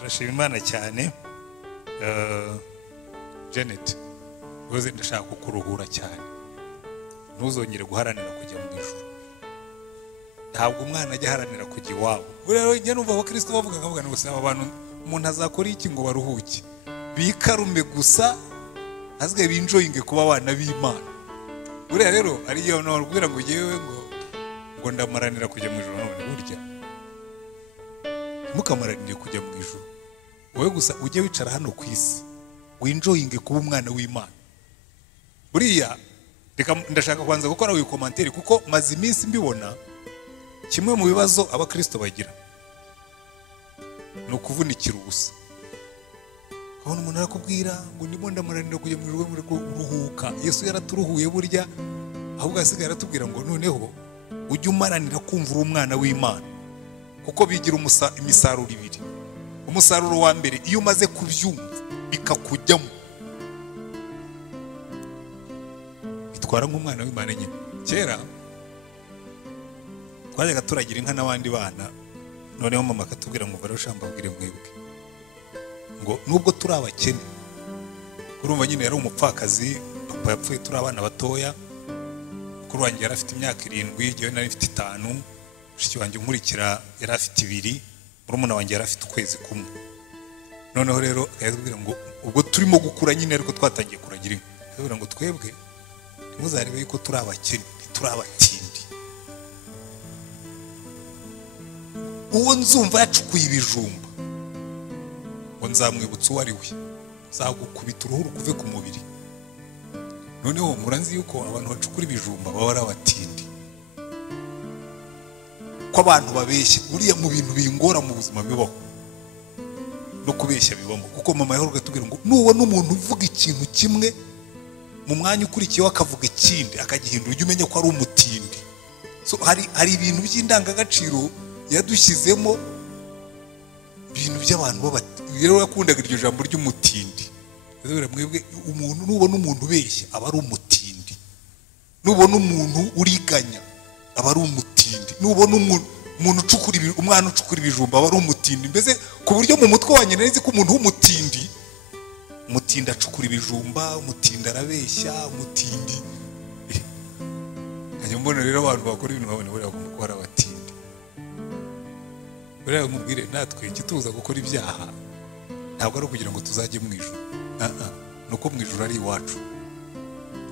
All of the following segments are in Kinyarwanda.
turashima Imana cyane. Janet, rwose ndashaka kukuruhura cyane, ntuzongere guharanira kujya mu ijuru. Ntabwo umwana ajya aharanira kujya iwabo. Rero njye numva abakristo bavuga ngo gusaba abantu umuntu azakora iki ngo baruhuke, bikarume gusa azwe binjoyinge kuba abana b'Imana. Buriya rero ari yo nabwira ngo yewe ngo ndamaranira kujya mu ijuru. None burya mukamaranire kujya mu ijuru, wowe gusa ujye wicara hano ku isi winjoyinge kuba umwana w'Imana. Buriya reka ndashaka kwanza gukora uyu komanteri kuko maze iminsi mbibona kimwe mu bibazo abakristo bagira no kuvunikira ubusa. Kabona umuntu arakubwira ngo ndimo ndamaranira kujya mu ijuru, muri kuruhuka. Yesu yaraturuhuye burya, ahubwo asigaye aratubwira ngo noneho ujye umaranira kumva uri umwana w'Imana, kuko bigira imisaruro ibiri. Umusaruro wa mbere, iyo umaze kubyumva bikakujyamo, bitwara nk'umwana w'Imana nyine. Kera twajyaga turagira inka n'abandi bana, noneho mama akatubwira ngo barashambabwire mwebwe ngo nubwo turi abakene, urumva nyine yari umupfakazi, papa yapfuye turi abana batoya, mukuru wanjye yari afite imyaka 7, jyewe nari mfite 5, mushiki wanjye nkurikira yari afite 2, murumuna wanjye yari afite ukwezi kumwe. Noneho rero akatubwira ngo ubwo turimo gukura nyine ariko twatangiye kuragira inka, akatubwira ngo twebwe ntimuzarebe yuko turi abakene, turi abatindi. Uwo nzumva yacukuye ibijumba ngo nzamwibutsa uwo ari we, nzagukubita uruhu kuve ku mubiri. Noneho muranzi yuko abantu bacukura ibijumba baba ari abatindi, ko abantu babeshya. Buriya mu bintu bingora mu buzima bibaho no kubeshya bibamo, kuko mama yahoraga atubwira ngo nubona umuntu uvuga ikintu kimwe mu mwanya ukurikiyeho akavuga ikindi akagihindura, ujye umenya ko ari umutindi. So hari ibintu by'indangagaciro yadushyizemo, ibintu by'abantu rero yakundaga iryo jambo ry'umutindi. Mwebwe umuntu nubona umuntu ubeshya aba ari umutindi, nubona umuntu uriganya aba ari umutindi, nubona umuntu ucukura umwana ucukura ibijumba aba ari umutindi. Mbese ku buryo mu mutwe wanjye nari ko umuntu w'umutindi, umutindi acukura ibijumba, umutindi arabeshya, umutindi nkajya mbona rero abantu bakora ibintu babona buriya bagomba kuba ari abatindi. Buriya mubwire natwe ikitubuza gukora ibyaha ntabwo ari ukugira ngo tuzajye mu ijuru, nuko mu ijuru ari iwacu.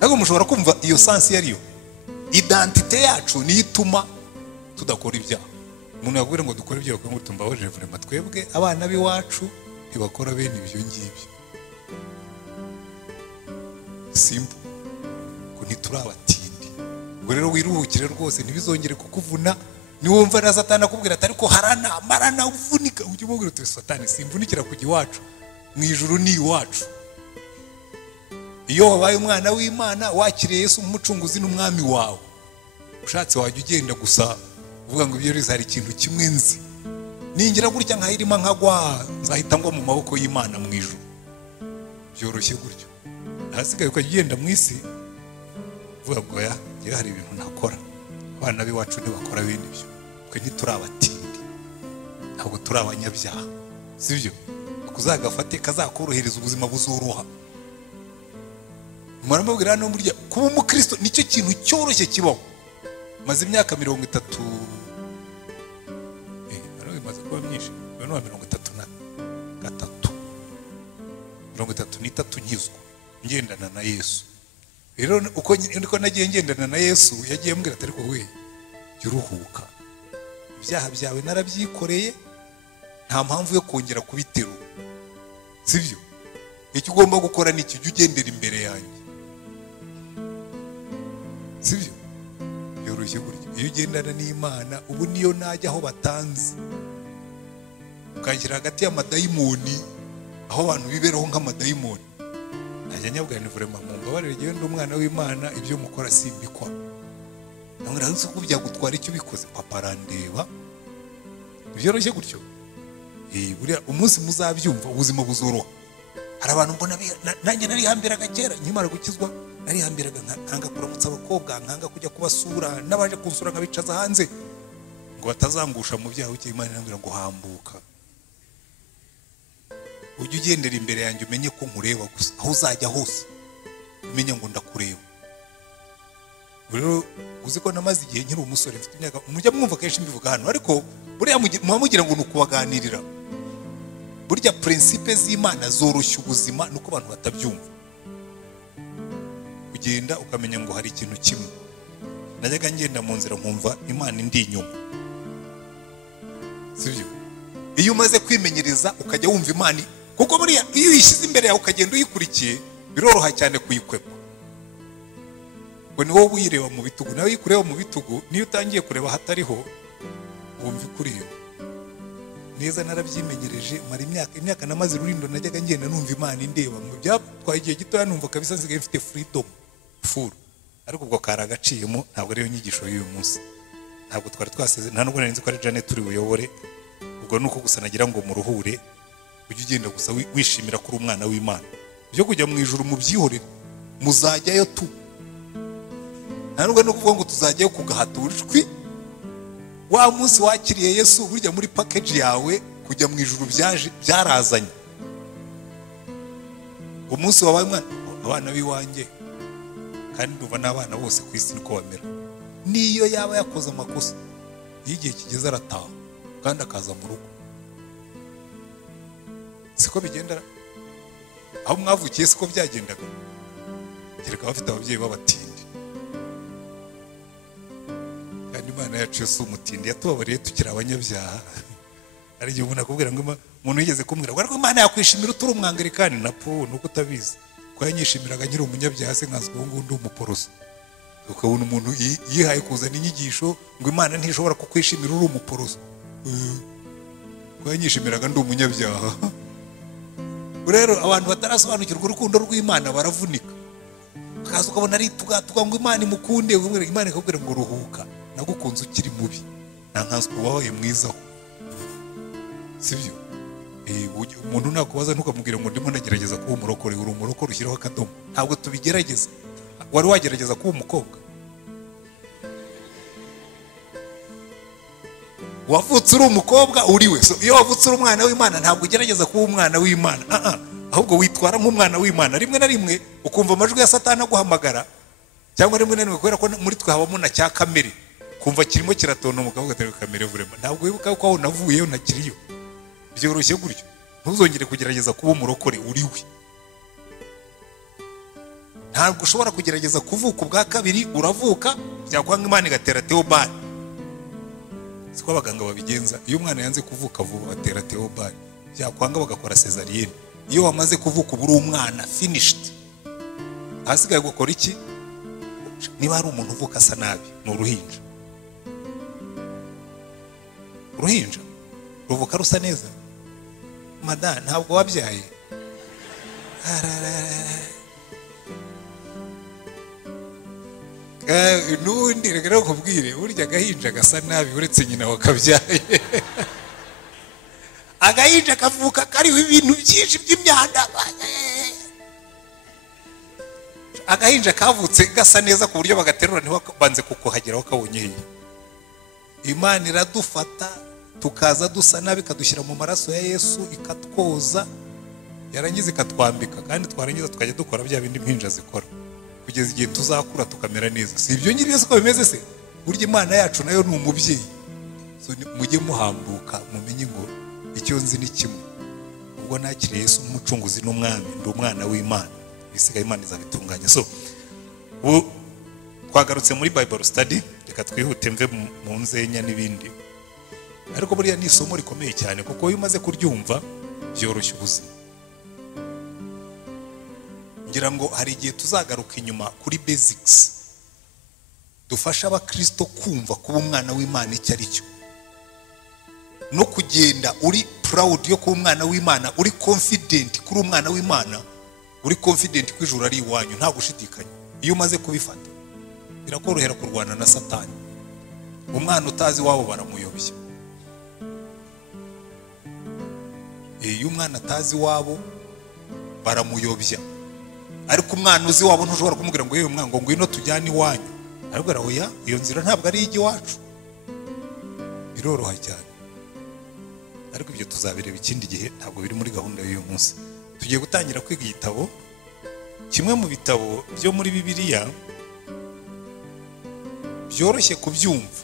Ariko mushobora kumva iyo sansi yariyo identite yacu niyo ituma tudakora ibyaha. Umuntu yakubwira ngo dukore ibyaha ngo tumbabarire vraiment, twebwe abana b'iwacu ntibakora bene ibyo ngibyo. Simple ko ntituri abatindi. Ubwo rero wiruhukire rwose, ntibizongere kukuvuna. Niwumva na Satani akubwira ati ariko harana marana uvunika, ujye umubwira uti Satani simvunikira kujya iwacu, mu ijuru ni iwacu. Iyo wabaye umwana w'Imana wakiriye Yesu umucunguzi n'umwami wawe, ushatse wajya ugenda gusa uvuga ngo ibyo hari ikintu kimwe nzi, ningira gutya nkahirima nkagwa nzahita ngwa mu maboko y'Imana mu ijuru. Byoroshye gutyo. Hasigaye ukajya ugenda mu isi uvuga ngo ya hari ibintu ntakora. Abana b'iwacu ntibakora bene ibyo. Twe ntituri abatindi, ntabwo turi abanyabyaha, sibyo? Kuzagafate kazakorohereza ubuzima buzoroha. Muramubwira no burya kuba umukristo nicyo kintu cyoroshye kibaho. Maze imyaka 30 bimaze kuba myinshi, none 33 nkizwa ngendana na Yesu. Rero uko ndiko nagiye ngendana na Yesu yagiye mbwira ati ariko we yuruhuka, ibyaha byawe narabyikoreye, nta mpamvu yo kongera kubitero, sibyo? Icyo ugomba gukora ni iki, ugendera imbere yanjye, sibyo? Yoroshye gutyo. Iyo ugendana n'Imana ubu niyo najya aho batanze, ukanshyira hagati y'amadayimoni, aho abantu biberaho nk'amadayimoni, najya nyabwira ni vraiment mumbabarire ngewe ndi umwana w'Imana, ibyo mukora simbikora. Namwe ranze ko byagutwara icyo bikoze, papa arandeba. Byoroshye gutyo. Buriya umunsi muzabyumva ubuzima buzoroha. Hari abantu mbona nanjye nari hambiraga kera nkimara gukizwa, nari hambiraga nkanga kuramutsa abakobwa, nkanga kujya kubasura, nabaje kunsura nkabicaza hanze ngo batazangusha mu byaha. Imana irambwira ngo hambuka, ujye ugendera imbere yanjye umenye ko nkureba gusa, aho uzajya hose umenye ngo ndakureba. Rero uzi ko namaze igihe nkiri umusore mfite imyaka, mujya mwumva kenshi mbivuga hano, ariko buriya mugira ngo nukubaganirira. Burya principe z'Imana zoroshya ubuzima nuko abantu batabyumva. Kugenda ukamenya ngo hari ikintu kimwe. Najyaga ngenda mu nzira nkumva Imana indi inyuma, sibyo? Iyo umaze kwimenyereza ukajya wumva Imana, kuko buriya iyo uyishyize imbere yawe ukagenda uyikurikiye biroroha cyane kuyikwepa. Ngo ni wowe uyireba mu bitugu, nawe yikureba mu bitugu, niyo utangiye kureba hatariho wumva ikureba neza. Narabyimenyereje mara imyaka namaze Rulindo, najyaga ngenda numva Imana indeba. Mu byatwaye igihe gitoya numva kabisa nsigaye mfite freedom full, ariko ubwo karagaciyemo. Ntabwo ariyo nyigisho y'uyu munsi, ntabwo twari twaseze, nta nubwo narinzi ko ari Janet turi buyobore. Ubwo nuko gusa nagira ngo muruhure, ujye ugenda gusa wishimira kuri umwana w'Imana. Byo kujya mu ijuru mubyihorere, muzajyayo tu. Nta nubwo no kuvuga ngo tuzajyayo kugahaturishwi. Wa munsi wakiriye Yesu, burya muri package yawe kujya mu ijuru byarazanye. Umunsi wabaye umwana, abana b'iwanjye, kandi ndumva n'abana bose ku isi niko bamera. Niyo yaba yakoze amakosa, iyo igihe kigeze arataha kandi akaza mu rugo. Siko bigenda aho mwavukiye, siko byagendaga. Kereka bafite ababyeyi b'abatindi, kandi Imana yacu Yesu umutindi yatubabariye tukiri abanyabyaha. Ari igihe umuntu akubwira ngo umuntu yigeze kumbwira ngo ariko Imana yakwishimira uturi umwangalikani. Napo nuko utabizi ko yanyishimiraga nkiri umunyabyaha, se nkazwa ngo ndi umuporoso. Ukabona umuntu yihaye kuzana inyigisho ngo Imana ntishobora kukwishimira uri umuporoso, ko yanyishimiraga ndi umunyabyaha. Rero abantu batarasobanukirwa urukundo rw'Imana baravunika. Kaza ukabona ari tugatuga ngo Imana imukunde, Imana ikabwira ngo ruhuka, nagukunze ukiri mubi, ntankanswe wabaye mwizaho, sibyo? Umuntu nakubaza ntukamubwira ngo ndimo nagerageza kuba umurokore. Uri umurokore ushyiraho akadomo, ntabwo tubigerageza. Wari wagerageza kuba umukobwa? Wavutse uri umukobwa uriwe. So iyo wavutse uri umwana w'Imana ntabwo ugerageza kuba umwana w'Imana, ahubwo witwara nk'umwana w'Imana. Rimwe na rimwe ukumva amajwi ya Satani aguhamagara, cyangwa rimwe na rimwe kubera ko muri twe habamo na cya kamere, kumva kirimo kiratontoma ukavuga ati kamere vurema, ntabwo wibuka ko aho navuyeyo nakiriyo. Byoroshye gutyo. Ntuzongere kugerageza kuba umurokore uriwe. Ntabwo ushobora kugerageza kuvuka ubwa kabiri. Uravuka byakwanga Imana igatera Theobald. Siko abaganga babigenza. Iyo umwana yanze kuvuka vuba batera Theobald, byakwanga bagakora cesarienne. Iyo wamaze kuvuka uburi umwana finished, hasigaye gukora iki? Niba ari umuntu uvuka asa nabi, ni uruhinja. Uruhinja ruvuka rusa neza. Madame ntabwo wabyaye. Nundi rero kubwire burya agahinja gasa nabi uretse nyina wakabyaye. Agahinja kavuka kariho ibintu byinshi by'imyanda. Agahinja kavutse gasa neza ku buryo bagaterura ntibabanze kukuhageraho kabonye hiye. Imana iradufata tukaza dusa nabi, kadushyira mu maraso ya Yesu, ikatwoza, yarangiza ikatwambika, kandi twarangiza tukajya dukora bya bindi impinja zikora kugeza igihe tuzakura tukamera neza. Si ibyo ngibyo siko bimeze se? Burya Imana yacu nayo ni umubyeyi. So mujye muhambuka mumenye ngo icyo nzi ni kimwe, ubwo nakiriye Yesu umucunguzi n'umwami, ndi umwana w'Imana, bisigaye Imana izabitunganya. So twagarutse muri Bible study, reka twihute mve mu nzenya n'ibindi. Ariko buriya ni isomo rikomeye cyane, kuko iyo umaze kuryumva byoroshya ubuzima. Ngira ngo hari igihe tuzagaruka inyuma kuri basics dufasha abakristo kumva kuba umwana w'Imana icyo ari cyo, no kugenda uri proud yo kuba umwana w'Imana, uri confident kuri umwana w'Imana, uri confident ko ijuru ari iwanyu, nta gushidikanya. Iyo umaze kubifata birakorohera kurwana na Satani. Umwana utazi wabo baramuyobya. Iyo umwana atazi wabo baramuyobya, ariko umwana uzi wabo ntushobora kumubwira ngo yewe mwana ngo ngwino tujyane iwanyu. Ariko arahoya, iyo nzira ntabwo ari ijya iwacu. Biroroha cyane. ariko ibyo tuzabireba ikindi gihe, ntabwo biri muri gahunda y'uyu munsi. Tugiye gutangira kwiga igitabo, kimwe mu bitabo byo muri Bibiliya byoroshye kubyumva,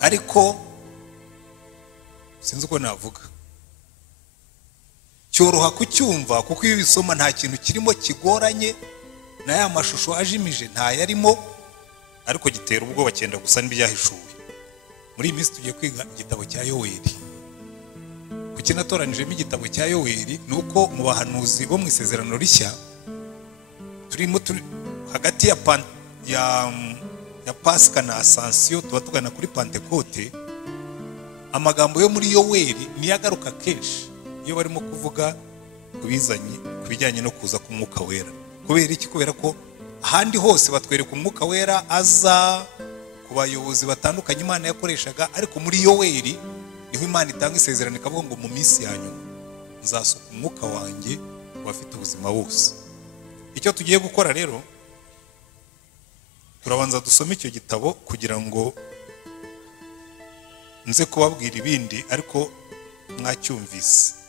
ariko sinzi uko navuga, cyoroha kucyumva kuko iyo ubisoma nta kintu kirimo kigoranye, na ya mashusho ajimije ntayarimo, ariko gitera ubwoba cyenda gusa n'ibyahishuwe. Muri iyi minsi tugiye kwiga igitabo cya Yoweli. Kuki natoranijemo igitabo cya Yoweli ni uko mu bahanuzi bo mu isezerano rishya turi hagati ya Pasika na Asansiyo, tuba tugana kuri Pentekote. Amagambo yo muri Yoweli niyo agaruka kenshi iyo barimo kuvuga ku bijyanye no kuza k'Umwuka Wera. Kubera iki? Kubera ko ahandi hose batwereka Umwuka Wera aza ku bayobozi batandukanye Imana yakoreshaga, ariko muri Yoweli niho Imana itanga isezerano ikavuga ngo mu minsi ya nyuma nzasuka Umwuka wanjye ku bafite ubuzima bose. Icyo tugiye gukora rero, turabanza dusome icyo gitabo kugira ngo nze kubabwira ibindi ariko mwacyumvise.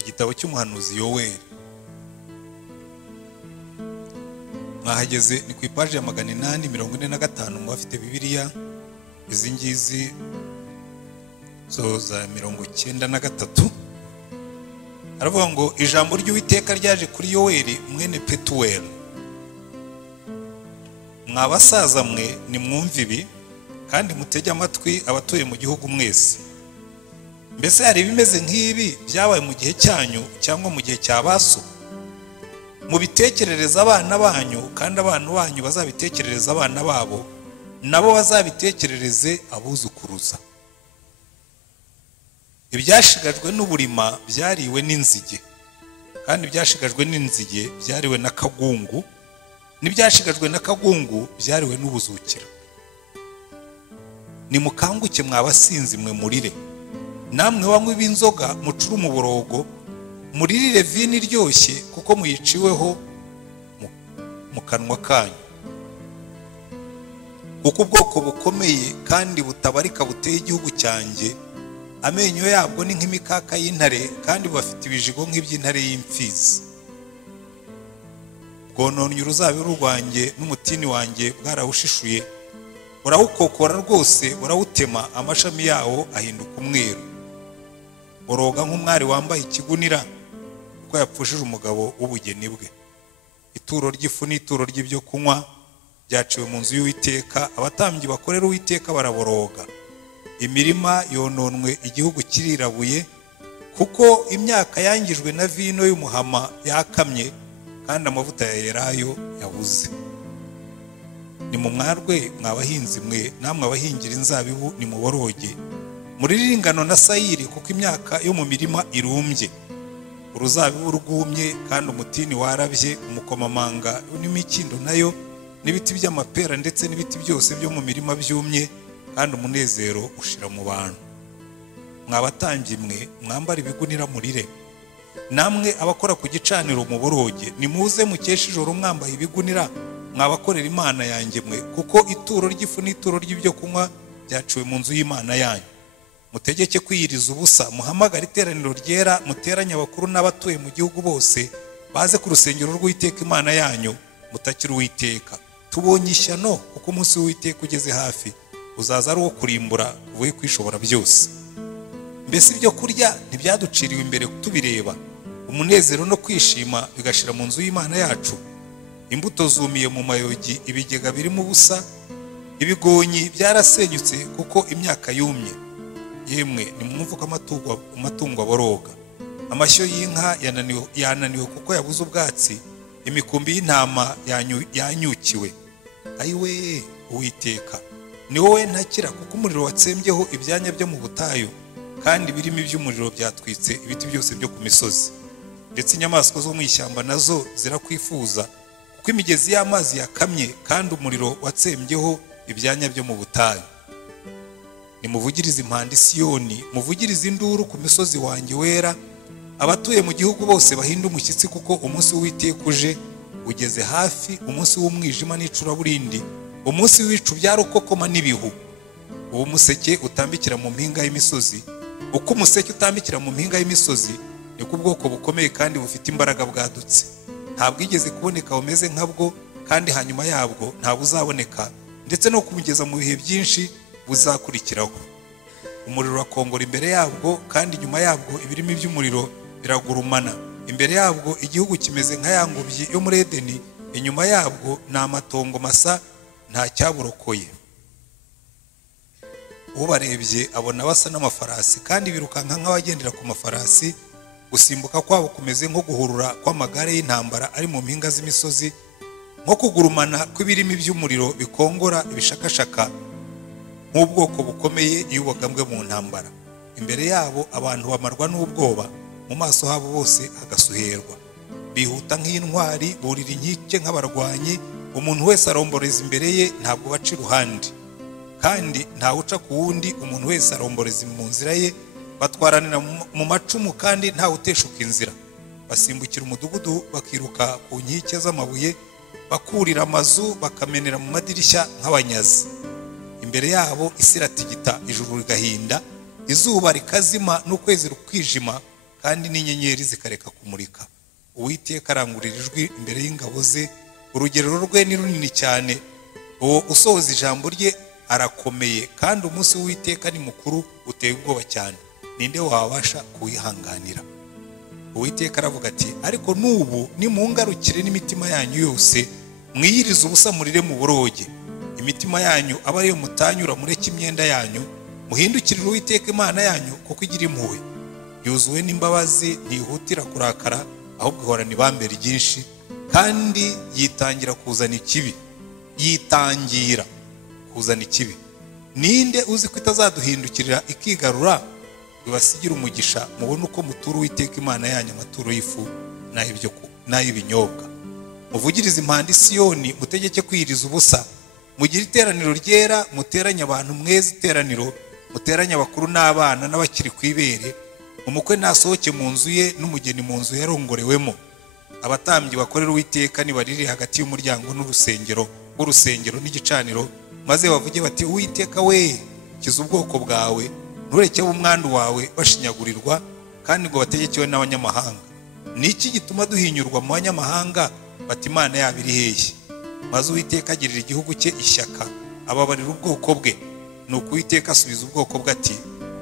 Igitabo cy'umuhanuzi Yoweli, mwahageze ni ku ipaji ya 845 mu bafite Bibiliya. Izi ngizi zo za 93. Aravuga ngo ijambo ry'Uwiteka ryaje kuri Yoweli mwene Petuweli. Mwabasaza mwe nimwumve ibi kandi mutege amatwi abatuye mu gihugu mwese. Mbese hari ibimeze nk'ibi byabaye mu gihe cyanyu cyangwa mu gihe cya baso? Mubitekerereza abana banyu, kandi abana banyu bazabitekerereza abana babo, nabo bazabitekerereze abuzukuruza. Ibyashigajwe n'uburima byariwe n'inzige, kandi ibyashigajwe n'inzige byariwe n'akagungu, n'ibyashigajwe n'akagungu byariwe n'ubuzukira. Nimukanguke mwabasinzi mwe murire, namwe banywe b'inzoga mucure umuborogo, muririre vino iryoshye kuko muyiciweho mu kanwa kanyu. Kuko ubwoko bukomeye kandi butabarika buteye igihugu cyanjye, amenyo yabwo ni nk'imikaka y'intare, kandi bafite ibijigo nk'iby'intare y'imfizi. Bwononnye uruzabibu rwanjye n'umutini wanjye bwarawushishuye, burawukokora rwose, burawutema, amashami yawo ahinduka umweru. Boroga nk'umwari wambaye ikigunira kuko yapfushije umugabo w'ubugeni bwe. Ituro ry'ifu n'ituro ry'ibyo kunywa byaciwe mu nzu y'Uwiteka, abatambyi bakorera Uwiteka baraboroga. Imirima yononwe, igihugu kirirabuye, kuko imyaka yangijwe na vino y'umuhama yakamye, kandi amavuta ya elayo yabuze. Nimumwarwe mwabahinzi mwe, namwe abahingira inzabibu nimuboroge. Muririre ingano na sayiri, kuko imyaka yo mu mirima irumbye. Uruzabibu rwumye kandi umutini warabye, umukomamanga n'imikindo nayo n'ibiti by'amapera ndetse n'ibiti byose byo mu mirima byumye, kandi umunezero ushira mu bantu. Mwabatambyi mwe mwambara ibigunira murire, namwe abakora ku gicaniro muboroge. Nimuze mukeshe ijoro mwambaye ibigunira, mwabakorera Imana yanjye mwe, kuko ituro ry'ifu n'ituro ry'ibyo kunywa byaciwe mu nzu y'Imana yanyu. Mutegeke kwiyiriza ubusa, muhamagara iteraniro ryera, muteranye abakuru n'abatuye mu gihugu bose, baze ku rusengero rw'Uwiteka Imana yanyu, mutakira Uwiteka. Tubonye ishyano, kuko umunsi w'Uwiteka ugeze hafi, uzaza ari uwo kurimbura uvuye kwishobora byose. Mbese ibyo kurya ntibyaduciriwe imbere tubireba, umunezero no kwishima bigashira mu nzu y'Imana yacu? Imbuto zumiye mu mayogi, ibigega birimo ubusa, ibigonyi byarasenyutse kuko imyaka yumye. Yemwe nimwumve ko amatungo aboroga. Amashyo y'inka yananiwe kuko yabuze ubwatsi, imikumbi y'intama yanyukiwe. Ayiwe Uwiteka, ni wowe ntakira, kuko umuriro watsembyeho ibyanya byo mu butayu, kandi birimo iby'umuriro byatwitse ibiti byose byo ku misozi. Ndetse inyamaswa zo mu ishyamba nazo zirakwifuza, kuko imigezi y'amazi yakamye, kandi umuriro watsembyeho ibyanya byo mu butayu. Nimuvugirize impanda Siyoni, muvugirize induru ku misozi wanjye wera. Abatuye mu gihugu bose bahinda umushyitsi, kuko umunsi w'Uwiteka uje ugeze hafi, umunsi w'umwijima n'icuraburindi, umunsi w'ibicu bya rukokoma n'ibihu. uwo museke utambikira mu mpinga y'imisozi. Uko umuseke utambikira mu mpinga y'imisozi, niko ubwoko bukomeye kandi bufite imbaraga bwadutse. Ntabwo igeze kuboneka bumeze nkabwo, kandi hanyuma yabwo ntabwo uzaboneka, ndetse no kumugeza mu bihe byinshi buzakurikiraho. Umuriro urakongora imbere yabwo, kandi inyuma yabwo ibirimi by'umuriro biragurumana. Imbere yabwo igihugu kimeze nka ya ngobyi yo muri Edeni, inyuma yabwo ni amatongo masa, nta cyaburokoye. Ubarebye abona basa n'amafarasi, kandi birukanka nk'abagendera ku mafarasi. Gusimbuka kwabo kumeze nko guhurura kw'amagare y'intambara ari mu mpinga z'imisozi, nko kugurumana kw'ibirimi by'umuriro bikongora ibishakashaka, nk'ubwoko bukomeye iyo bagambwe mu ntambara. Imbere yabo abantu bamarwa n'ubwoba, mu maso habo bose hagasuherwa. Bihuta nk'intwari, burira inkike nk'abarwanyi. Umuntu wese aromboreza imbere ye, ntabwo baca iruhande, kandi ntawe uca ku wundi. Umuntu wese aromboreza mu nzira ye, batwaranira mu macumu, kandi ntawe uteshuka inzira. Basimbukira umudugudu bakiruka ku nkike z'amabuye, bakurira amazu bakamenera mu madirishya nk'abanyazi. Imbere yabo isi iratigita, ijuru rigahinda, izuba rikazima n'ukwezi rukwijima, kandi n'inyenyeri zikareka kumurika. Uwiteka arangurira ijwi imbere y'ingabo ze, urugero rwe ni runini cyane. Uwo usohoza ijambo rye arakomeye, kandi umunsi w'Uwiteka ni mukuru, uteye ubwoba cyane. Ninde wabasha kuwihanganira? Uwiteka aravuga ati, ariko n'ubu nimungarukire n'imitima yanyu yose, mwiyirize ubusa murire mu buroge. Imitima yanyu aba ariyo mutanyura, mureke imyenda yanyu, muhindukirire Uwiteka Imana yanyu, kuko igira impuhwe, yuzuwe n'imbabazi, ntihutira kurakara, ahubwo ihorana ibambe ryinshi, kandi yitangira kuzana ikibi. Ninde uzi ko itazaduhindukirira ikigarura? Bibasigira umugisha, mubone uko mutura Uwiteka Imana yanyu amaturo y'ifu n'ay'ibinyobwa. Muvugirize impanda i Siyoni, mutegeke kwiyiriza ubusa. Mugire iteraniro ryera, muteranye abantu mweze iteraniro, muteranye abakuru n'abana n'abakiri ku ibere. Umukwe nasohoke mu nzu ye, n'umugeni mu nzu yarongorewemo. Abatambyi bakorera Uwiteka nibarire hagati y'umuryango w'urusengero n'igicaniro, maze bavuge bati, Uwiteka we, kiza ubwoko bwawe, ntureke umwandu wawe bashinyagurirwa, kandi ngo bategekewe n'abanyamahanga. Niki gituma duhinyurwa mu banyamahanga, bati Imana yabo iri hehe? Maze Uwiteka agirira igihugu cye ishyaka, ababarira ubwoko bwe. Nuko Uwiteka asubiza ubwoko bwe ati,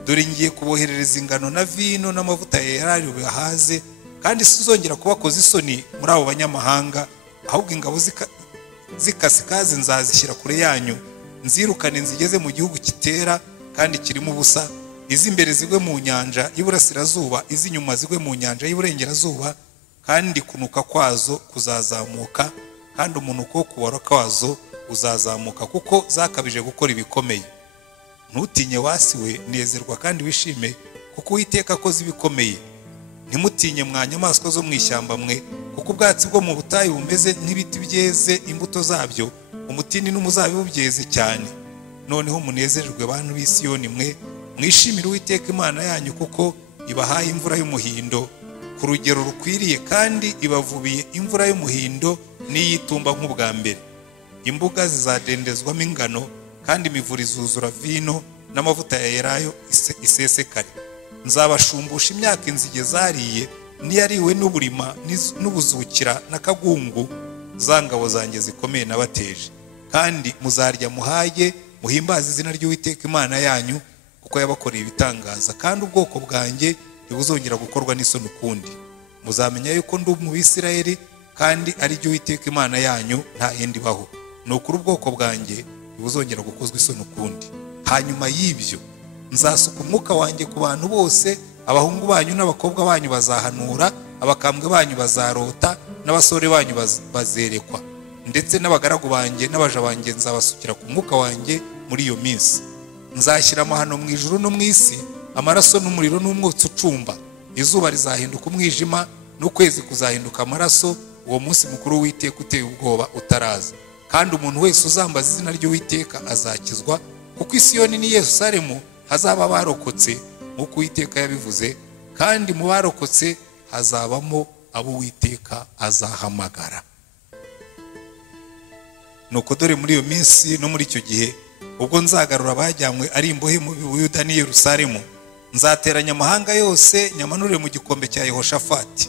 dore ngiye kuboherereza ingano na vino n'amavuta yari bubahaze, kandi sizongera kubakoza isoni muri abo banyamahanga, ahubwo ingabo zikasikazi nzazishyira kure yanyu, nzirukane nzigeze mu gihugu kitera kandi kirimo ubusa. Iz'imbere zigwe mu nyanja y'Iburasirazuba, iz'inyuma zigwe mu nyanja y'Iburengerazuba, kandi kunuka kwazo kuzazamuka, kandi umunuko wo kubora kwazo uzazamuka, kuko zakabije gukora ibikomeye. Ntutinye wasiwe, nezerwa kandi wishime, kuko Uwiteka akoze ibikomeye. Ntimutinye mwa nyamaswa zo mu ishyamba mwe, kuko ubwatsi bwo mu butayu bumeze nk'ibiti byeze imbuto zabyo, umutini n'umuzabibu byeze cyane. Noneho munezerwe bantu b'i Siyoni mwe, mwishimire Uwiteka Imana yanyu, kuko ibahaye imvura y'umuhindo ku rugero rukwiriye, kandi ibavubiye imvura y'umuhindo n'iy'itumba nk'ubwa mbere. Imbuga zizadendezwamo ingano, kandi imivure izuzura vino n'amavuta ya elayo isesekare. Nzabashumbusha imyaka inzige zariye, niyariwe n'uburima n'ubuzukira n'akagungu, za ngabo zanjye zikomeye nabateje. Kandi muzarya muhaye, muhimbaze izina ry'Uwiteka Imana yanyu, kuko yabakoreye ibitangaza, kandi ubwoko bwanjye ntibuzongera gukorwa n'isoni ukundi. Muzamenya yuko ndi mu Bisirayeli, kandi ari ryo Uwiteka Imana yanyu, nta yindi baho. Nukuri ubwoko bwanjye ntibuzongera gukozwa isoni ukundi. Hanyuma y'ibyo nzasuka umwuka wanjye ku bantu bose, abahungu banyu n'abakobwa banyu bazahanura, abakambwe banyu bazarota, n'abasore banyu bazerekwa, ndetse n'abagaragu banjye n'abaja banjye nzabasukira ku mwuka wanjye muri iyo minsi. Nzashyira amahano mu ijuru no mu isi, amaraso n'umuriro n'umwotsi ucumba. Izuba rizahinduka umwijima, n'ukwezi kuzahinduka amaraso, uwo munsi mukuru w'Uwiteka uteye ubwoba utaraza. Kandi umuntu wese uzambaza izina ry'Uwiteka azakizwa, kuko i Siyoni n'i Yerusalemu hazaba barokotse, nk'uko Uwiteka yabivuze, kandi mu barokotse hazabamo abo Uwiteka azahamagara. Nuko dore muri iyo minsi no muri icyo gihe ubwo nzagarura abajyanywe ari imbohe mu Buyuda n'i Yerusalemu, nzateranya amahanga yose nyamanurire mu gikombe cya Yehoshafati.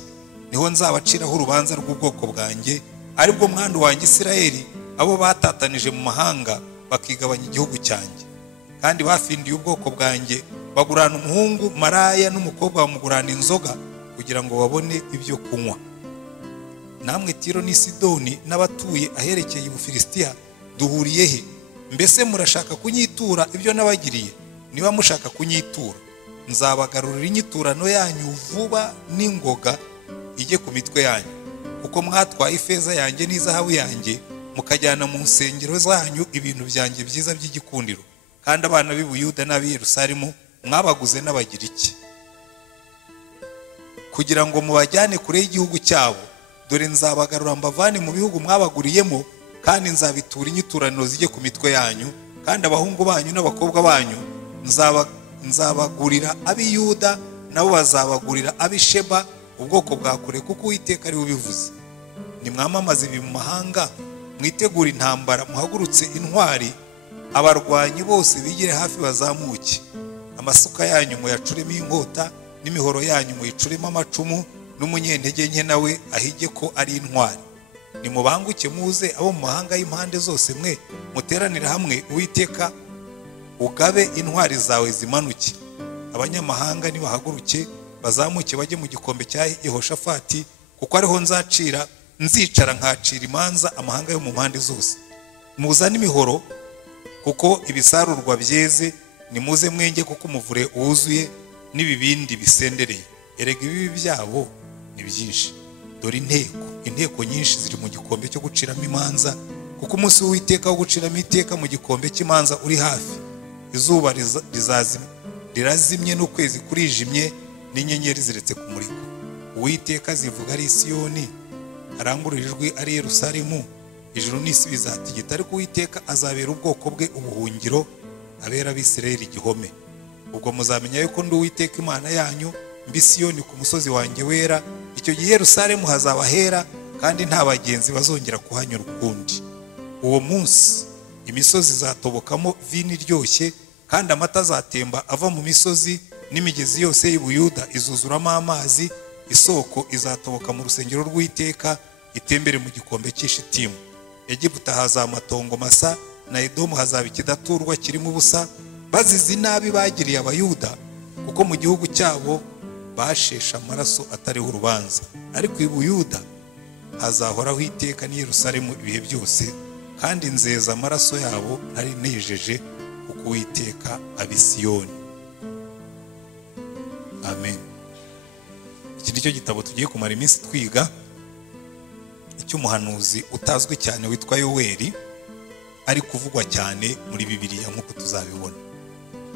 Niho nzabaciraho urubanza rw'ubwoko bwanjye, aribwo mwandu wanjye Isirayeli, abo batatanije mu mahanga bakigabanya igihugu cyanjye. Kandi bafindiye ubwoko bwanjye, bagurana umuhungu maraya n'umukobwa bamugurana inzoga kugira ngo babone ibyo kunywa. Namwe Tiro n'i Sidoni n'abatuye aherekeye i Bufilisitiya, duhuriye he? Mbese murashaka kunyitura ibyo nabagiriye? Niba mushaka kunyitura, nzabagarurira inyiturano yanyu vuba n'ingoga ijye ku mitwe yanyu, kuko mwatwaye ifeza yanjye n'izahabu yanjye, mukajyana mu nsengero zanyu ibintu byanjye byiza by'igikundiro, kandi abana b'i Buyuda n'ab'i Yerusalemu mwabaguze n'Abagiriki kugira ngo mubajyane kure y'igihugu cyabo. Dore nzabagarura mbavane mu bihugu mwabaguriyemo, kandi nzabitura inyiturano zijye ku mitwe yanyu, kandi abahungu banyu n'abakobwa banyu nzabagurira ab'i Yuda, nabo bazabagurira ab'i Sheba, ubwoko bwa kure, kuko Uwiteka ari we ubivuze. Nimwamamaze ibi mu mahanga, mwitegure intambara, muhagurutse intwari, abarwanyi bose bigire hafi bazamuke. Amasuka yanyu muyacuremo inkota, n'imihoro yanyu muyicuremo amacumu, n'umunyentege nke nawe ahige ko ari intwari. Nimubanguke muze abo mu mahanga y'impande zose, mwe muteranira hamwe, Uwiteka ugabe intwari zawe zimanuke. Abanyamahanga nibahaguruke bazamuke bajye mu gikombe cya Yehoshafati, kuko ariho nzicara nkacira imanza amahanga yo mu mpande zose. Muzane imihoro, kuko ibisarurwa byeze, nimuze mwenge, kuko umuvure wuzuye n'ibibindi bisendereye. Erega ibibi byabo ni byinshi. Dore inteko nyinshi ziri mu gikombe cyo guciramo imanza, kuko umunsi w'Uwiteka wo guciramo iteka mu gikombe cy'imanza uri hafi. Izuba rirazimye n'ukwezi kurijimye, n'inyenyeri ziretse kumurika. Uwiteka azivuga ari Siyoni, arangurura ijwi ari Yerusalemu. Ijuru n'isi bizatigita, ariko Uwiteka azabera ubwoko bwe ubuhungiro, abera Abisirayeli igihome. Ubwo muzamenya yuko ndi Uwiteka Imana yanyu, mbi Siyoni ku musozi wanjye wera. Icyo gihe Yerusalemu hazaba hera, kandi nta bagenzi bazongera kuhanyura ukundi. Uwo munsi imisozi izatobokamo vino iryoshye, kandi amata azatemba ava mu misozi, n'imigezi yose y'i Buyuda izuzuramo amazi. Isoko izatoboka mu rusengero rw'Uwiteka, itembere mu gikombe cy'Ishitimu. Egiputa hazaba amatongo masa, na Edomu hazaba ikidaturwa kirimo ubusa, bazize inabi bagiriye Abayuda, kuko mu gihugu cyabo bashesha amaraso atariho urubanza. Ariko i Buyuda hazahoraho iteka, n'i Yerusalemu ibihe byose, kandi nzeza amaraso yabo ntari nejeje, kuko Uwiteka abi Siyoni. Amen. Iki nicyo gitabo tugiye kumara iminsi twiga, icy'umuhanuzi utazwi cyane witwa Yoweli, ari kuvugwa cyane muri Bibiliya nk'uko tuzabibona.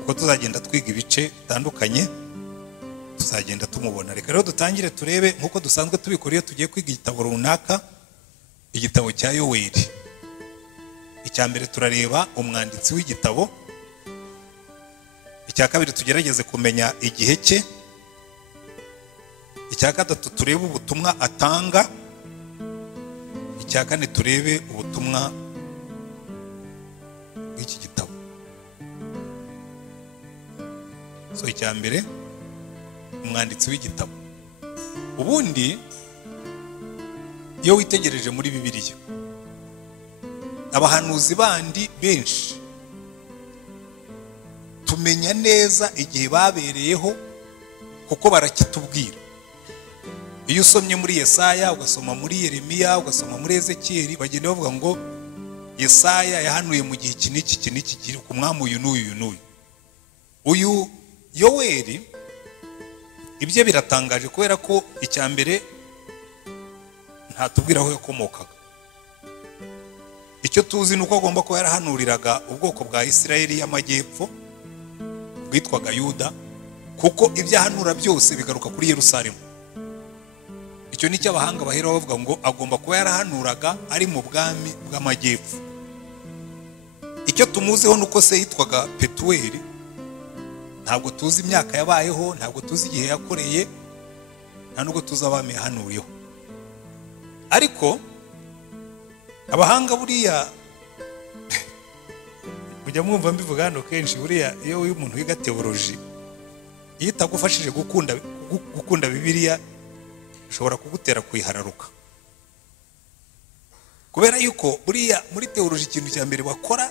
Uko tuzagenda twiga ibice bitandukanye, tuzagenda tumubona. Reka rero dutangire turebe nk'uko dusanzwe tubikora iyo tugiye kwiga igitabo runaka, igitabo cya Yoweli. Icya mbere turareba umwanditsi w'igitabo. Icya kabiri tugerageze kumenya igihe cye. Icya gatatu turebe ubutumwa atanga. Icya kane turebe ubutumwa bw'iki gitabo. Icya mbere umwanditsi w'igitabo. Ubundi iyo witegereje muri Bibiliya, abahanuzi bandi benshi tumenya neza igihe babereyeho, kuko barakitubwira. Iyo usomye muri Yesaya, ugasoma muri Yeremiya, ugasoma muri Ezekiyeli, bagenda bavuga ngo Yesaya yahanuye mu gihe iki n'iki ku mwami uyu n'uyu. Uyu Yoweli ibyo biratangaje, kubera ko icya mbere ntatubwira aho yakomokaga. Icyo tuzi nuko agomba kuba yarahanuriraga ubwoko bwa Isirayeli y'amajyepfo bwitwaga Yuda, kuko ibyo ahanura byose bigaruka kuri Yerusalemu. Icyo nicyo abahanga bahera bavuga ngo agomba kuba yarahanuraga ari mu bwami bw'amajyepfo. Icyo tumuziho nuko se yitwaga Petuweli. Ntabwo tuzi imyaka yabayeho, ntabwo tuzi igihe yakoreye, nta nubwo tuzi abami yahanuriyeho. Ariko abahanga buriya mujya mwumva mbivuga hano kenshi, buriya iyo umuntu wiga teoloji, iyo itagufashije gukunda Bibiliya ushobora kugutera kuyihararuka, kubera yuko buriya muri teoloji ikintu cya mbere bakora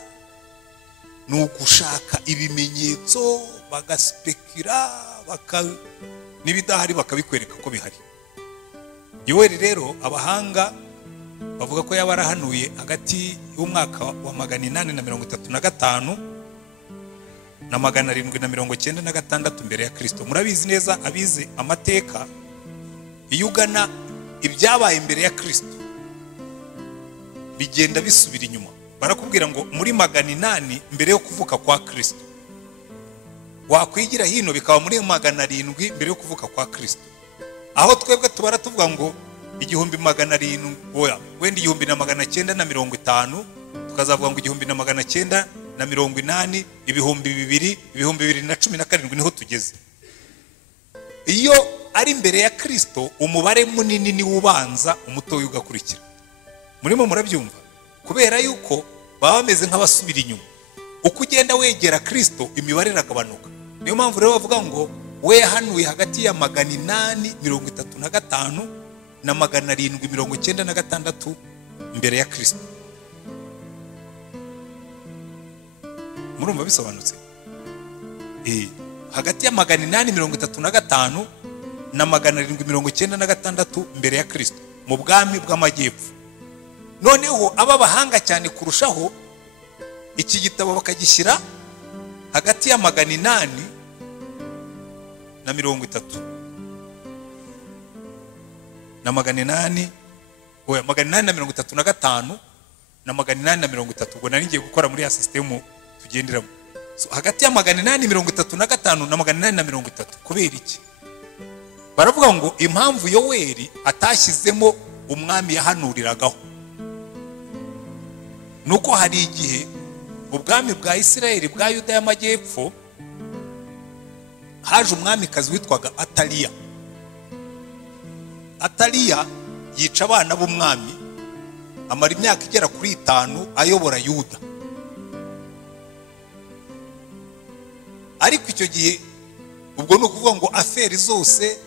ni ugushaka ibimenyetso, bagaspekira, n'ibidahari bakabikwereka ko bihari. Yoweri rero abahanga bavuga ko yabarahanuye hagati y'umwaka wa 835 na 796 mbere ya Kristo. Murabizi neza abize amateka, iyo ugana ibyabaye mbere ya Kristo bigenda bisubira inyuma. Barakubwira ngo muri 800 mbere yo kuvuka kwa Kristo, wakwigira hino bikaba muri 700 mbere yo kuvuka kwa Kristo. Aho twebwe tubara tuvuga ngo 1700, oya wenda 1950, tukazavuga ngo 1980, 2000, 2017 niho tugeze. Iyo ari mbere ya Kristo umubare munini ni ubanza, umutoyi ugakurikira. Murimo murabyumva? Kubera yuko baba bameze nk'abasubira inyuma. Uko ugenda wegera Kristo imibare iragabanuka. Niyo mpamvu rero bavuga ngo we yahanuye hagati ya 835 na 796 mbere ya Kristo. Murumva bisobanutse? Hagati ya 835 na 796 mbere ya Kristo mu bwami bw'amajyepfo. Noneho aba bahanga cyane kurushaho, iki gitabo bakagishyira hagati ya 830 na 835 na 830. Ubwo nari ngiye gukora muri ya system tugenderamo. So hagati ya 835 na 830. Kubera iki? Baravuga ngo impamvu Yoweri atashyizemo umwami yahanuriragaho nuko hari igihe ubwami bwa Isirayeli bwa Yuda y'amajyepfo haje umwamikazi witwaga Ataliya. Ataliya yica abana b'umwami, amara imyaka igera kuri 5 ayobora Yuda. Ariko icyo gihe ubwo no kuvuga ngo aferi zose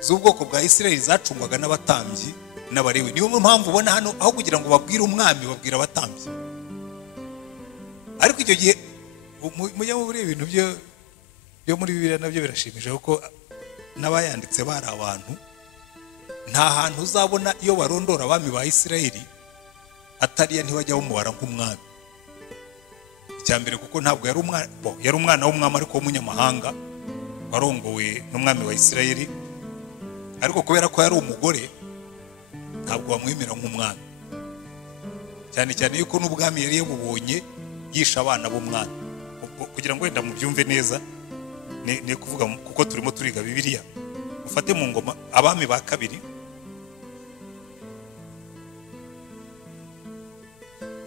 z'ubwoko bwa Isirayeli zacungwaga n'abatambyi n'abarewi. Niyo mpamvu ubona hano aho kugira ngo babwire umwami babwira abatambyi. Ariko icyo gihe mujya muri ibintu byo muri Bibiliya nabyo birashimisha kuko n'abayanditse bari abantu. Nta hantu uzabona iyo barondora abami ba Isirayeli Ataliya ntibajya bamubara nk'umwami. Icyambere kuko ntabwo yari umwana w'umwami ariko w'umunyamahanga warongowe n'umwami wa Isirayeli. Ariko kubera ko yari umugore ntabwo bamwemera nk'umwami, cyane cyane yuko n'ubwami yari yabubonye yisha abana b'umwami. Kugira ngo wenda mubyumve neza, ne kuvuga kuko turimo turiga Bibiliya, ufate mu ngoma abami ba kabiri,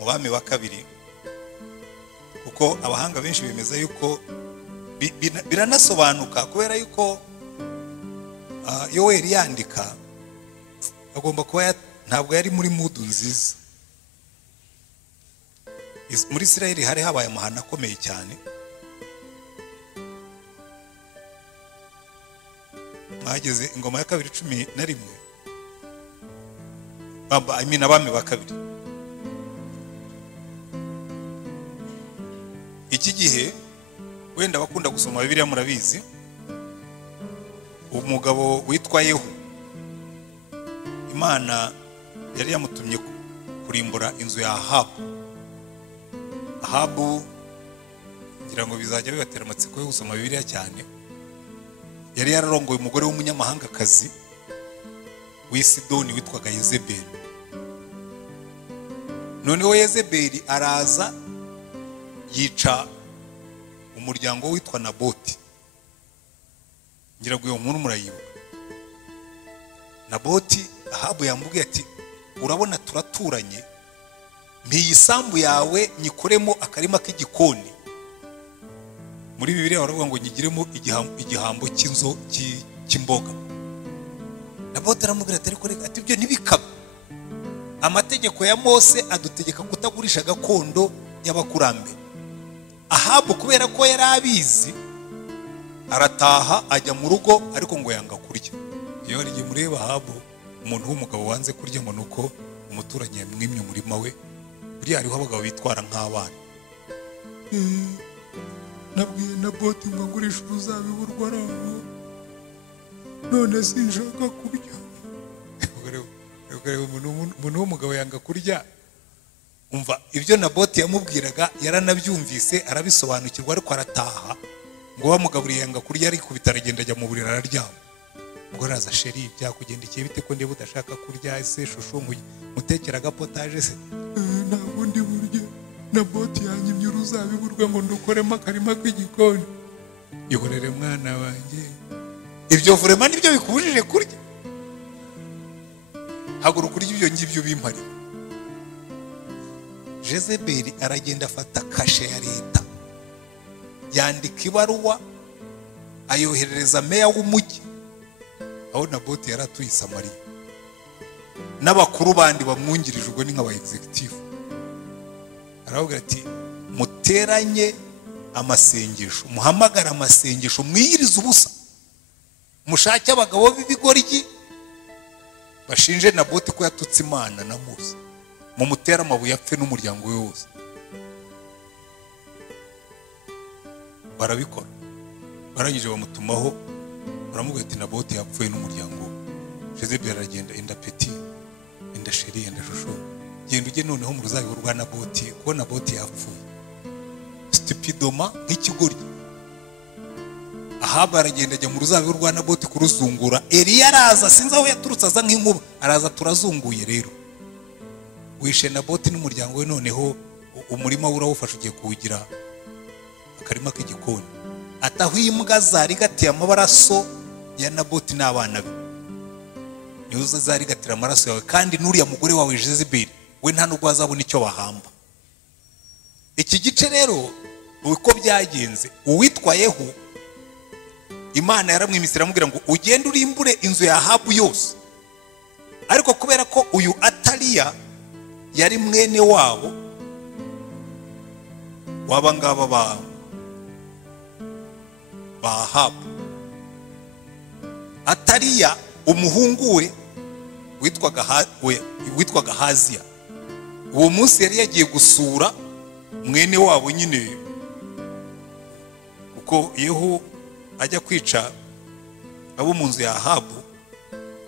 abami ba kabiri, kuko abahanga benshi bemeza yuko biranasobanuka kubera yuko Yoweri yandika agomba kuba ntabwo yari muri mudu nziza. Muri Isirayeli hari habaye amahano akomeye cyane. Mwageze ingoma ya kabiri 11, abami ba kabiri. Iki gihe wenda bakunda gusoma Bibiliya murabizi, umugabo witwa Yehu, Imana yari yamutumye kurimbura inzu ya Ahabu. Ngira ngo bizajya bibatera amatsiko yo gusoma Bibiliya cyane. Yari yararongoye umugore w'umunyamahangakazi w'Isidoni witwaga Yezebeli. Noneho Yezebeli araza yica umuryango witwa Naboti. Ngira ngo uyo nkuru murayibuka. Naboti, Ahabu yamubwiye ati urabona turaturanye, mpiye isambu yawe nyikoremo akarima k'igikoni. Muri Bibiliya baravuga ngo nyigiremo igihambo cy'inzo cy'imboga. Naboti aramubwira ati ariko reka ati ibyo ntibikaba. Amategeko ya Mose adutegeka kutagurisha gakondo y'abakurambere. Ahabu kubera ko yari abizi arataha ajya mu rugo, ariko ngo yanga kurya. Iyo hari igihe mureba Ahabu, umuntu w'umugabo wanze kurya ngo nuko umuturanyi yamwimye umurima we, buriya hariho abagabo bitwara nk'abana. Nabwiye Naboti ngo ngurishe uruzabibu rw'Aramu, none sinshaka kurya. Umuntu w'umugabo yanga kurya. Umva ibyo Naboti yamubwiraga yaranabyumvise arabisobanukirwa, ariko arataha ngo bamugaburiye yanga kurya, ariko bitaragenda ajya mu buriri araryama. Ubwo araza, sheri byakugendekeye bite ko ndeba udashaka kurya? Ese shusho mutekera agapotaje se? Ntabwo ndi burye, Naboti yanyimye uruzabibu rwe ngo ndukoremo akarima k'igikoni. Ihorere mwana wanjye, ibyo vurema nibyo bikubujije kurya? Haguruka urya ibyo ngibyo bimpari. Jezebeli aragenda afata kashe ya leta, yandika ibaruwa ayoherereza meya w'umujyi aho Naboti yari atuye i Samariya, n'abakuru bandi bamwungirije, ubwo ni nk'aba executive. Aravuga ati muteranye amasengesho, muhamagara amasengesho, mwiyirize ubusa, mushake abagabo b'ibigoryi bashinje Naboti ko yatutse Imana na Musa, mumutera amabuye apfe n'umuryango we wose. Barabikora, barangije bamutumaho, baramubwira ati Naboti yapfuye n'umuryango we. Jezebeli aragenda, enda peti, enda sheri, enda shusho, genda ujye noneho mu ruzabibu rwa Naboti, kuko Naboti yapfuye. Stupidoma nk'ikigoryi. Ahabu aragenda ajya mu ruzabibu rwa Naboti kuruzungura. Eliya araza, sinzi aho yaturutse, aza nk'inkuba, araza, turazunguye rero. Wishe Naboti n'umuryango we, noneho umurima we urawufasha, ugiye kuwugira akarima k'igikoni. Ataho imbwa zarigatiye amaraso ya Naboti n'abana be, niyo zarigatira amaraso yawe, kandi n'uriya mugore wawe Jezebeli we nta nubwo azabona icyo bahamba. Iki gice rero uko byagenze, uwitwayeho Imana yaramwimisira amubwira ngo ugende urimbure inzu ya Ahabu yose, ariko kubera ko uyu Ataliya yari mwene wabo w'abangaba ba Ahabu, Ataliya umuhungu we witwaga Haziya, uwo munsi yari yagiye gusura mwene wabo nyine, kuko Yehu ajya kwica abo mu nzu ya Ahabu,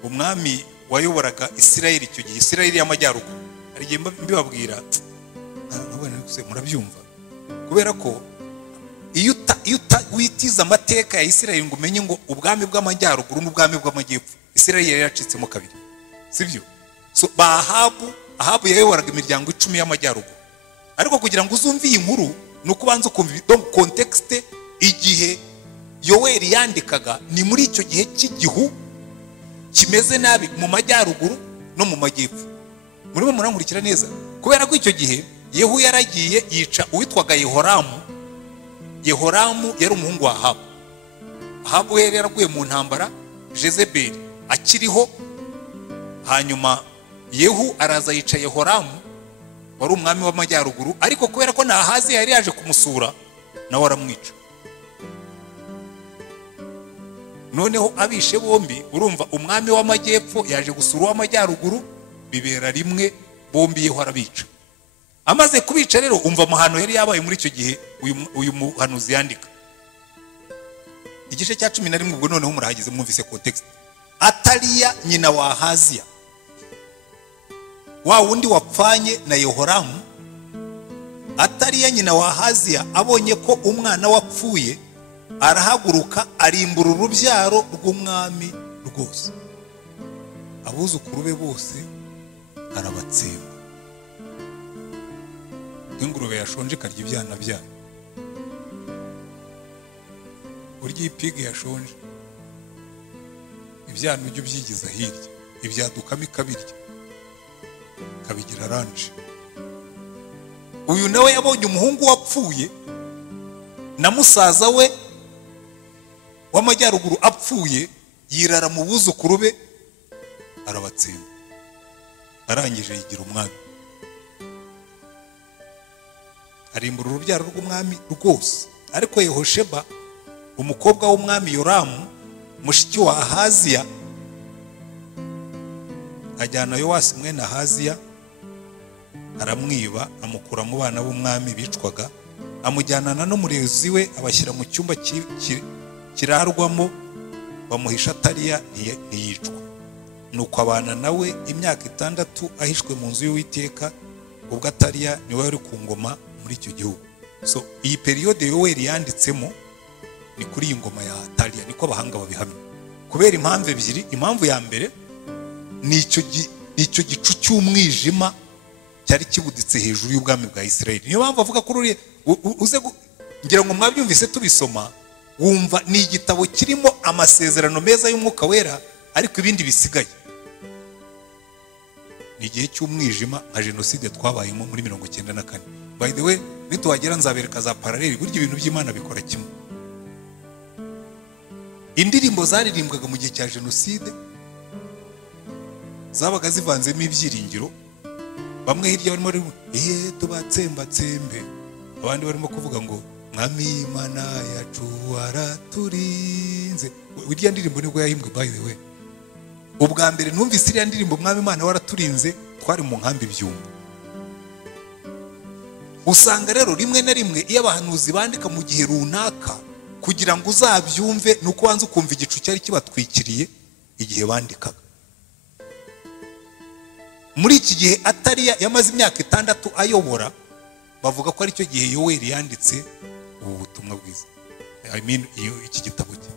umwami wayoboraga Isirayeli icyo gihe, Isirayeli y'amajyaruguru. Hari igihe mbibabwira murabyumva, kubera ko iyo witiza amateka ya Isirayeli ngo umenye ngo ubwami bw'amajyaruguru n'ubwami bw'amajyepfo, Isirayeli yari yacitsemo kabiri, sibyo? So Ahabu yayoboraga imiryango 10 y'amajyaruguru, ariko kugira ngo uzumve iyi nkuru nuko ubanza kumva context. Igihe Yoweri yandikaga ni muri icyo gihe cy'igihu kimeze nabi mu majyaruguru no mu majyepfo. Murimo murankurikira neza, kubera ko icyo gihe Yehu yaragiye yica uwitwaga Yehoramu. Yehoramu yari umuhungu wa Ahabu. Ahabu yari yaraguye mu ntambara, Jezebeli akiriho. Hanyuma Yehu araza yica Yehoramu wari umwami w'amajyaruguru, ariko kubera ko Ahaziya yari yaje kumusura nawe aramwica. Noneho abishe bombi, urumva umwami w'amajyepfo yaje gusura uw'amajyaruguru, bibera rimwe, bombi Yehu arabica. Amaze kubica rero, umva amahano yari yabaye muri icyo gihe uyu muhanuzi yandika. Igice cya 11 ubwo noneho murahagize mwumvise context. Ataliya nyina wa Haziya, wa wundi wapfanye na Yehoramu, Ataliya nyina wa Haziya abonye ko umwana wapfuye, arahaguruka arimbura urubyaro rw'umwami rwose, abuzukuru be bose arabatsemba. Ingurube yashonje karya ibyana byayo, urya ipige yashonje ibyana ujye ubyigiza hirya, ibyadukamo ikabirya kabigira ranje. Uyu nawe yabonye umuhungu wapfuye na musaza we w'amajyaruguru apfuye, yirara mu buzukuru be arabatsemba, arangije yigira umwami. arimbura urubyaro rw'umwami rwose. Ariko Yehosheba umukobwa w'umwami Yoramu mushiki wa Ahaziya ajyana Yowasi mwene Ahaziya aramwiba, amukura mu bana b'umwami bicwaga, amujyanana n'umurezi we abashyira mu cyumba kirarwamo, bamuhisha Ataliya ntiyicwa. Nuko abana nawe imyaka 6 ahishwe mu nzu y'Uwiteka, ubwo Ataliya niwe wari ku ngoma muri icyo gihugu. So iyi periode Yoweri yanditsemo ni kuri iyi ngoma ya Ataliya, niko abahanga babihamya, kubera impamvu ebyiri. Impamvu ya mbere ni icyo gicu cy'umwijima cyari kibuditse hejuru y'ubwami bwa Isirayeli. Niyo mpamvu avuga kuri ngira ngo mwabyumvise tubisoma, wumva ni igitabo kirimo amasezerano meza y'Umwuka Wera, ariko ibindi bisigaye ni igihe cy'umwijima nka jenoside twabayemo muri 1994. By the way, nituhagera nzabereka za paraleli, burya ibintu by'Imana bikora kimwe. Indirimbo zaririmbwaga mu gihe cya jenoside zabaga zivanzemo ibyiringiro. Bamwe hirya barimo tubatsembatsembe, abandi barimo kuvuga ngo Mwami Imana yacu waraturinze. Iriya ndirimbo nibwo yahimbwe by the way. Ubwa mbere numvise iriya ndirimbo Mwami Imana waraturinze twari mu nkambi Byumba. Usanga rero rimwe na rimwe iyo abahanuzi bandika mu gihe runaka, kugira ngo uzabyumve nuko wanze ukumva igicu cyari kibatwikiriye igihe bandikaga. Muri iki gihe Ataliya yamaze imyaka 6 ayobora, bavuga ko ari cyo gihe Yoweri yanditse ubu butumwa bwiza, iki gitabo cye.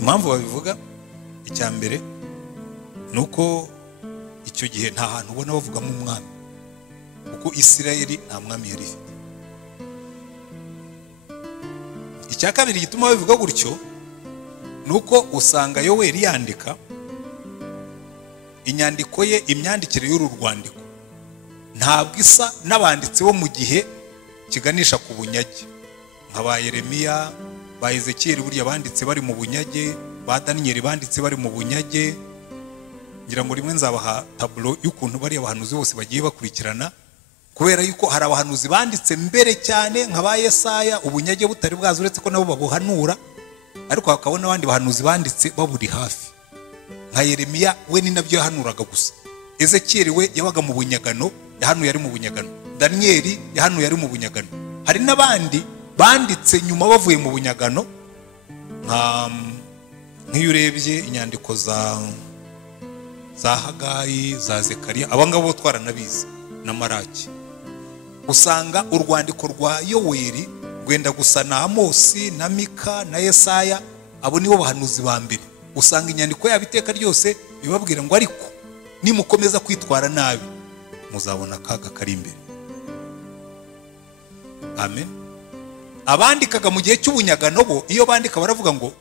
Impamvu babivuga, icya mbere nuko icyo gihe nta hantu ubona bavugamo umwami, kuko Isirayeli nta mwami yari ifite. Icya kabiri gituma babivuga gutyo nuko usanga Yoweri yandika inyandiko ye, imyandikire y'uru rwandiko ntabwo isa n'abanditsi bo mu gihe kiganisha ku bunyage, nka ba Yeremiya, ba Ezekiyeli burya banditse bari mu bunyage, ba Daniyeli banditse bari mu bunyage. Ngira ngo rimwe nzabaha tableau y'ukuntu bari abahanuzi bose bagiye bakurikirana, kubera yuko hari abahanuzi banditse mbere cyane nka ba Yesaya ubunyage butari bwazo, uretse ko nabo babuhanura, ariko hakabona abandi bahanuzi banditse baburi hafi. Nka Yeremiya we ni nabyo yahanuraga gusa, Ezekiyeli we yabaga mu bunyagano, yahanuye ari mu bunyagano, Daniyeli yahanuye ari mu bunyagano. Hari n'abandi banditse nyuma bavuye mu bunyagano, nk'iyo urebye inyandiko za Hagayi, za Zekariya, abangabo twaranabizi na Maraki. Usanga urwandiko rwa Yoweri rwenda gusa na Amosi na Mika na Yesaya, abo nibo bahanuzi ba mbere. Usanga inyandiko yabo iteka ryose bibabwira ngo ariko nimukomeza kwitwara nabi muzabona akaga kari imbere. Amen. Abandikaga mu gihe cy'ubunyagano bo iyo bandika baravuga ngo